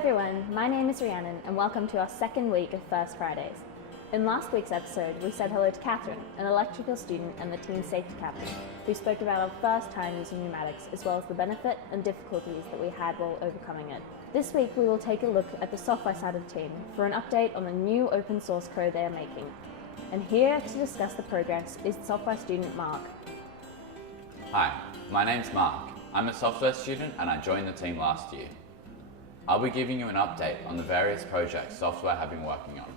everyone, my name is Rhiannon and welcome to our second week of First Fridays. In last week's episode, we said hello to Catherine, an electrical student and the team safety captain, who spoke about our first time using pneumatics as well as the benefit and difficulties that we had while overcoming it. This week we will take a look at the software side of the team for an update on the new open source code they are making. And here to discuss the progress is software student Mark. Hi, my name's Mark. I'm a software student and I joined the team last year. I'll be giving you an update on the various projects Software have been working on.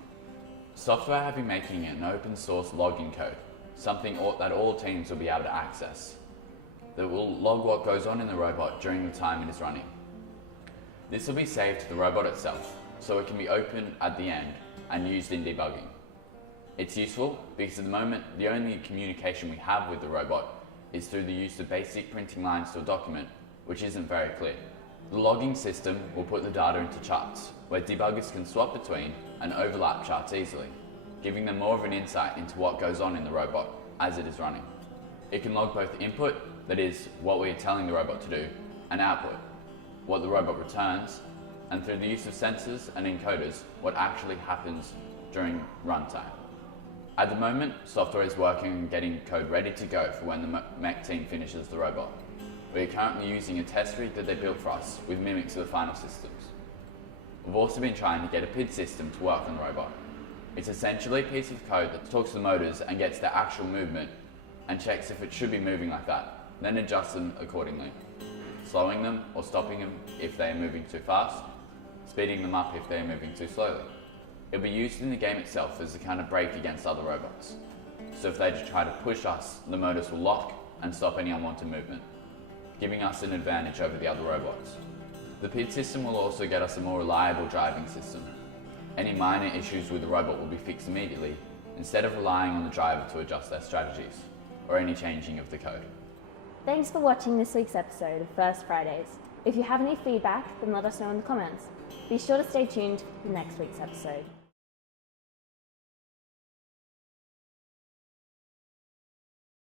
Software have been making an open source login code, something that all teams will be able to access, that will log what goes on in the robot during the time it is running. This will be saved to the robot itself, so it can be opened at the end and used in debugging. It's useful because at the moment the only communication we have with the robot is through the use of basic printing lines to a document, which isn't very clear. The logging system will put the data into charts, where debuggers can swap between and overlap charts easily, giving them more of an insight into what goes on in the robot as it is running. It can log both input, that is, what we are telling the robot to do, and output, what the robot returns, and through the use of sensors and encoders, what actually happens during runtime. At the moment, software is working on getting code ready to go for when the mech team finishes the robot. We are currently using a test rig that they built for us with mimics of the final systems. We've also been trying to get a PID system to work on the robot. It's essentially a piece of code that talks to the motors and gets their actual movement and checks if it should be moving like that, then adjusts them accordingly, slowing them or stopping them if they are moving too fast, speeding them up if they are moving too slowly. It'll be used in the game itself as a kind of brake against other robots. So if they try to push us, the motors will lock and stop any unwanted movement, giving us an advantage over the other robots. The PID system will also get us a more reliable driving system. Any minor issues with the robot will be fixed immediately, instead of relying on the driver to adjust their strategies, or any changing of the code. Thanks for watching this week's episode of First Fridays. If you have any feedback, then let us know in the comments. Be sure to stay tuned for next week's episode.